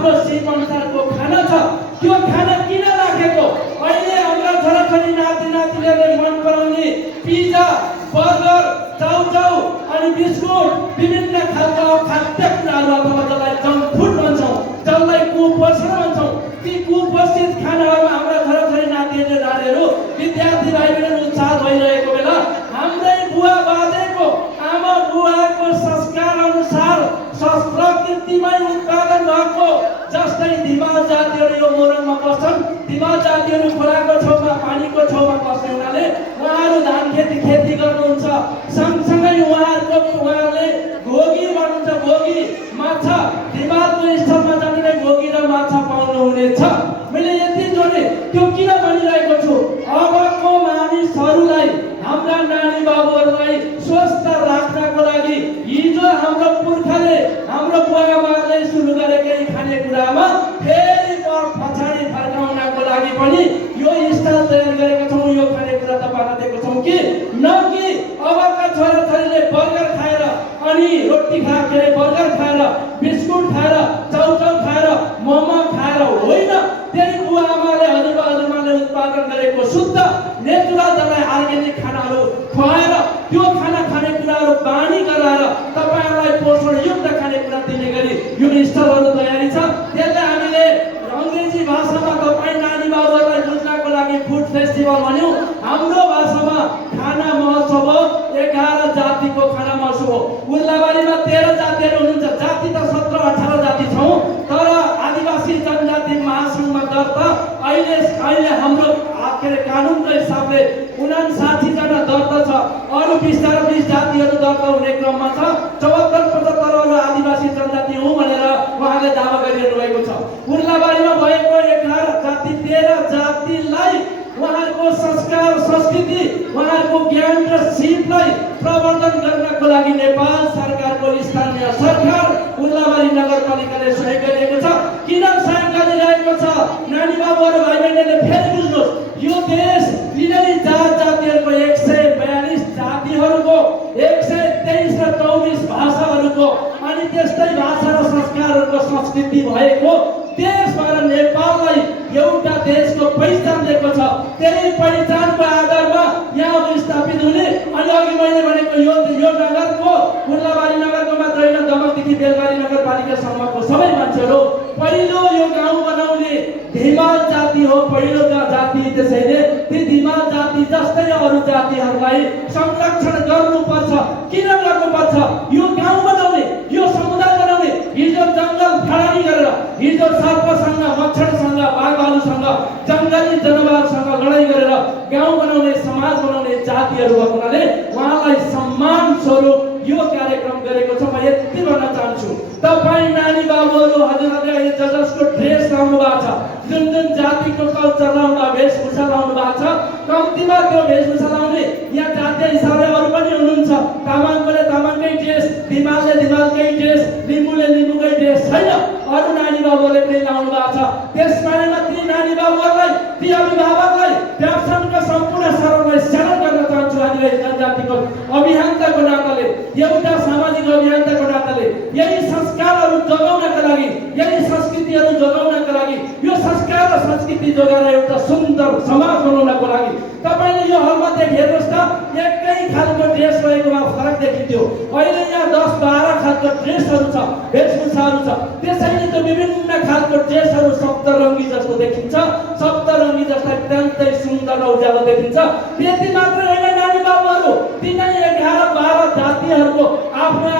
आफ्नो सिप अनुसारको खाना छ। त्यो खाना किन राखेको? अहिले हाम्रा छोराछोरी नाति नातिनीहरूले मन पराउने पिज्जा, बर्गर, चाउचाउ अनि बिस्कुट, विभिन्न खालका खाद्य कुराहरू अथवा जसलाई जङ्क फुड भन्छौँ, जसलाई कुपोषण भन्छौँ, ती कुपोषित खानाहरूमा हाम्रा छोराछोरी नानीहरू विद्यार्थी भाइ बहिनीहरू उत्साह भइरहेको बेला हाम्रै बुवा बाजेको आमा बुवाको संस्कार अनुसार प्रकृतिमै उत्पादन भएको जस्तै दिमाग जातिहरू यो मोरङमा बस्छन्। दिमाग जातिहरू खोलाको छेउमा पानीको छेउमा बस्ने हुनाले उहाँहरू धान खेती गर्नुहुन्छ। सँगसँगै उहाँहरूले घोगी भन्नुहुन्छ, घोगी माछा दिमागको स्थलमा जाने घोगी र माछा पाउनुहुनेछ। मैले यति जोडे त्यो किन भनिरहेको छु? अबको मानिसहरूलाई हाम्रा नानी बाबुहरूलाई स्वस्थ राख्नको लागि हिजो हाम्रो पुर्खाले हाम्रो बुवाआमाले सुरु गरेकै खानेकुरामा फेरि पछाडि फर्काउनको लागि पनि यो स्टाइल तयार गरेका छौँ। यो खानेकुरा तपाईँलाई दिएको छौँ कि न कि अबका छोराछोरीले बर्गर खाएर अनि रोटी खाएर बर्गर खाएर बिस्कुट खाएर चाउचाउ खाएर मोमो खाएर होइन, त्यही बुवाआमाले हजुरबाले उत्पादन गरेको शुद्ध नेचुरल जसलाई अर्ग्यानिक खानाहरू खुवाएर त्यो खानेकुराहरू बानी गराएर तपाईँहरूलाई पोषणयुक्त खानेकुरा दिने गरी यो स्टलहरू तयारी छ। त्यसलाई हामीले अङ्ग्रेजी भाषामा तपाईँ नानी बाबुहरूलाई बुझ्नको लागि फुड फेस्टिभल भन्यौँ। हाम्रो भाषामा खाना महोत्सव हो। 11 जातिको खाना महोत्सव हो। उर्लाबारीमा 13 जातिहरू हुनुहुन्छ। जाति त 17-18 जाति छौँ, तर आदिवासी जनजाति महासङ्घमा दर्ता अहिले हाम्रो कानुनको हिसाबले 59 जना दर्ता छ। अरू 20 जातिहरू दर्ता हुने क्रममा छ। 74-75 अरू आदिवासी जनजाति हुँ भनेर उहाँले दावा गरिरहनु भएको छ। उर्लाबारीमा भएको 11 जाति 13 जातिलाई उहाँहरूको संस्कार संस्कृति उहाँहरूको ज्ञान र सिपलाई प्रवर्धन गर्नको लागि नेपाल सरकारको स्थानीय सरकार उर्लाबारी नगरपालिकाले सहयोग गरिएको छ। किन सहयोग गरिरहेको छ? नानी बाबुहरू भाइ बहिनीले फेरि बुझ्नुहोस्, यो देश तिनै जातिहरूको 142 जातिहरूको 123 र 24 भाषाहरूको अनि त्यस्तै भाषा र संस्कारहरूको संस्कृति भएको देशबाट नेपाललाई एउटा देशको पहिचान दिएको छ। त्यही पहिचानको आधारमा यहाँ स्थापित हुने अनि अघि मैले भनेको यो नगरको उर्लाबारी नगरको मात्र होइन, दमकदेखि बेलबारी नगरपालिकासम्मको सबै मान्छेहरू पहिलो यो गाउँ बनाउने धिमाल जाति हो। पहिलो जाति त्यसैले ती धिमाल जाति जस्तै अरू जातिहरूलाई संरक्षण गर्नुपर्छ। किन गर्नुपर्छ? यो गाउँ बनाउने, यो समुदाय बनाउने, हिजो जङ्गल खडानी गरेर, हिजो सर्पसँग, मच्छरसँग, बाघभालुसँग, जङ्गली जनावरसँग लडाइँ गरेर गाउँ बनाउने, समाज बनाउने जातिहरू हुनाले उहाँलाई सम्मान स्वरूप यो कार्यक्रम गरेको छ। म यति भन्न चाहन्छु, तपाईँ नानी बाबुहरू हजुरहरूले अहिले जसको ड्रेस लाउनु भएको छ, जुन जातिको कल्चर लाउनु वेशभूषा लाउनु भएको छ, कम्तीमा त्यो वेशभूषा लाउने यहाँ जातीय हिसाबले अरू पनि हुनुहुन्छ। तामाङले तामाङकै ड्रेस, दिमालले दिमालकै ड्रेस, लिम्बूले लिम्बूकै ड्रेस छैन। अरू नानी बाबुहरूले पनि लाउनु भएको छ। त्यसबारेमा ती नानी बाबुहरूलाई, ती अभिभावकलाई, व्यावसायिक सम्पूर्ण सरकारलाई स्यालुट गर्न चाहन्छु। आदिवासी जनजातिको अभियान्ताको नाताले, एउटा सामाजिक अभियान्ताको नाताले यही संस्कारहरू जोगाउनका लागि, यही संस्कृतिहरू जोगाउनका लागि, यो संस्कार र संस्कृति जोगाएर एउटा सुन्दर समाज बनाउनको लागि तपाईँले यो हलमा हेर्नुहोस् त, एकै खालको ड्रेस रहेकोमा फरक देखिन्थ्यो। अहिले यहाँ 10-12 खालको ड्रेसहरू छ, वेशभूषाहरू छ। त्यसैले त्यो विभिन्न खालको ड्रेसहरू सप्तरङ्गी जस्तो देखिन्छ। सप्तरङ्गी जस्तै अत्यन्तै सुन्दर र उज्यालो देखिन्छ। त्यति मात्र होइन, नानी बाबुहरू तिनै 11-12 जातिहरूको आफ्नो